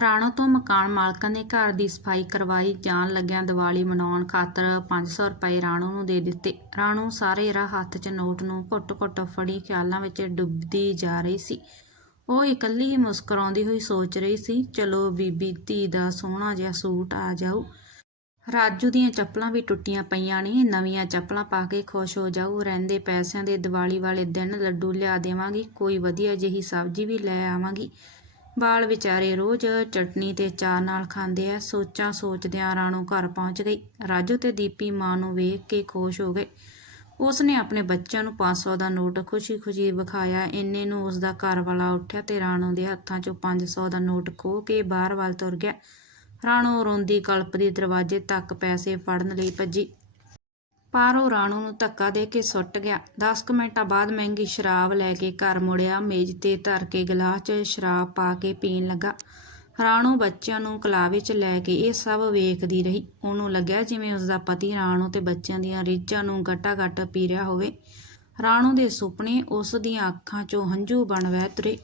ਰਾਣੋ ਤੋਂ ਮਕਾਨ ਮਾਲਕਾਂ ਨੇ ਘਰ ਦੀ ਸਫ਼ਾਈ ਕਰਵਾਈ। ਜਾਣ ਲੱਗਿਆਂ ਦੀਵਾਲੀ ਮਨਾਉਣ ਖਾਤਰ 500 ਰੁਪਏ ਰਾਣੋ ਨੂੰ ਦੇ ਦਿੱਤੇ। ਰਾਣੋ ਸਾਰੇ ਰਾਹ ਹੱਥ 'ਚ ਨੋਟ ਨੂੰ ਘੁੱਟ-ਘੁੱਟ ਫੜੀ ਖਿਆਲਾਂ ਵਿੱਚ ਡੁੱਬਦੀ ਜਾ ਰਹੀ ਸੀ। ਉਹ ਇਕੱਲੀ ਹੀ ਮੁਸਕਰਾਉਂਦੀ ਹੋਈ ਸੋਚ ਰਹੀ ਸੀ, ਚਲੋ ਬੀਬੀ, ਧੀ ਦਾ ਸੋਹਣਾ ਜਿਹਾ ਸੂਟ ਆ ਜਾਊ। ਰਾਜੂ ਦੀਆਂ ਚੱਪਲਾਂ ਵੀ ਟੁੱਟੀਆਂ ਪਈਆਂ ਨੇ, ਨਵੀਆਂ ਚੱਪਲਾਂ ਪਾ ਕੇ ਖੁਸ਼ ਹੋ ਜਾਊ। ਰਹਿੰਦੇ ਪੈਸਿਆਂ ਦੇ ਦੀਵਾਲੀ ਵਾਲੇ ਦਿਨ ਲੱਡੂ ਲਿਆ ਦੇਵਾਂਗੀ, ਕੋਈ ਵਧੀਆ ਜਿਹੀ ਸਬਜ਼ੀ ਵੀ ਲੈ ਆਵਾਂਗੀ। ਬਾਲ ਵਿਚਾਰੇ ਰੋਜ਼ ਚਟਨੀ ਤੇ ਚਾਹ ਨਾਲ ਖਾਂਦੇ ਆ। ਸੋਚਾਂ ਸੋਚਦਿਆਂ ਰਾਣੋ ਘਰ ਪਹੁੰਚ ਗਈ। ਰਾਜੂ ਤੇ ਦੀਪੀ ਮਾਂ ਨੂੰ ਵੇਖ ਕੇ ਖੁਸ਼ ਹੋ ਗਏ। ਉਸ ਨੇ ਆਪਣੇ ਬੱਚਿਆਂ ਨੂੰ 500 ਦਾ ਨੋਟ ਖੁਸ਼ੀ-ਖੁਸ਼ੀ ਵਿਖਾਇਆ। ਇੰਨੇ ਨੂੰ ਉਸ ਦਾ ਘਰ ਵਾਲਾ ਉੱਠਿਆ ਤੇ ਰਾਣੋ ਦੇ ਹੱਥਾਂ 'ਚੋਂ 500 ਦਾ ਨੋਟ ਖੋਹ ਕੇ ਬਾਹਰ ਵੱਲ ਤੁਰ ਗਿਆ। ਰਾਣੋ ਰੋਂਦੀ ਕਲਪਦੀ ਦਰਵਾਜ਼ੇ ਤੱਕ ਪੈਸੇ ਫੜਨ ਲਈ ਭੱਜੀ। ਪਰ ਉਹ ਰਾਣੂ ਨੂੰ ਧੱਕਾ ਦੇ ਕੇ ਸੁੱਟ ਗਿਆ। 10 ਕੁ ਮਿੰਟਾਂ ਬਾਅਦ ਮਹਿੰਗੀ ਸ਼ਰਾਬ ਲੈ ਕੇ ਘਰ ਮੁੜਿਆ, ਮੇਜ਼ ਤੇ ਧਰ ਕੇ ਗਲਾਸ 'ਚ ਸ਼ਰਾਬ ਪਾ ਕੇ ਪੀਣ ਲੱਗਾ। ਰਾਣੂ ਬੱਚਿਆਂ ਨੂੰ ਕਲਾਵੇ 'ਚ ਲੈ ਕੇ ਇਹ ਸਭ ਵੇਖਦੀ ਰਹੀ। ਉਹਨੂੰ ਲੱਗਿਆ ਜਿਵੇਂ ਉਸ ਦਾ ਪਤੀ ਰਾਣੂ ਤੇ ਬੱਚਿਆਂ ਦੀਆਂ ਰੀਝਾਂ ਨੂੰ ਗਟਾ-ਗਟ ਪੀ ਰਿਹਾ ਹੋਵੇ। ਰਾਣੂ ਦੇ ਸੁਪਨੇ ਉਸ ਦੀਆਂ ਅੱਖਾਂ 'ਚੋਂ ਹੰਝੂ ਬਣ ਵਹਿ ਤੁਰੇ।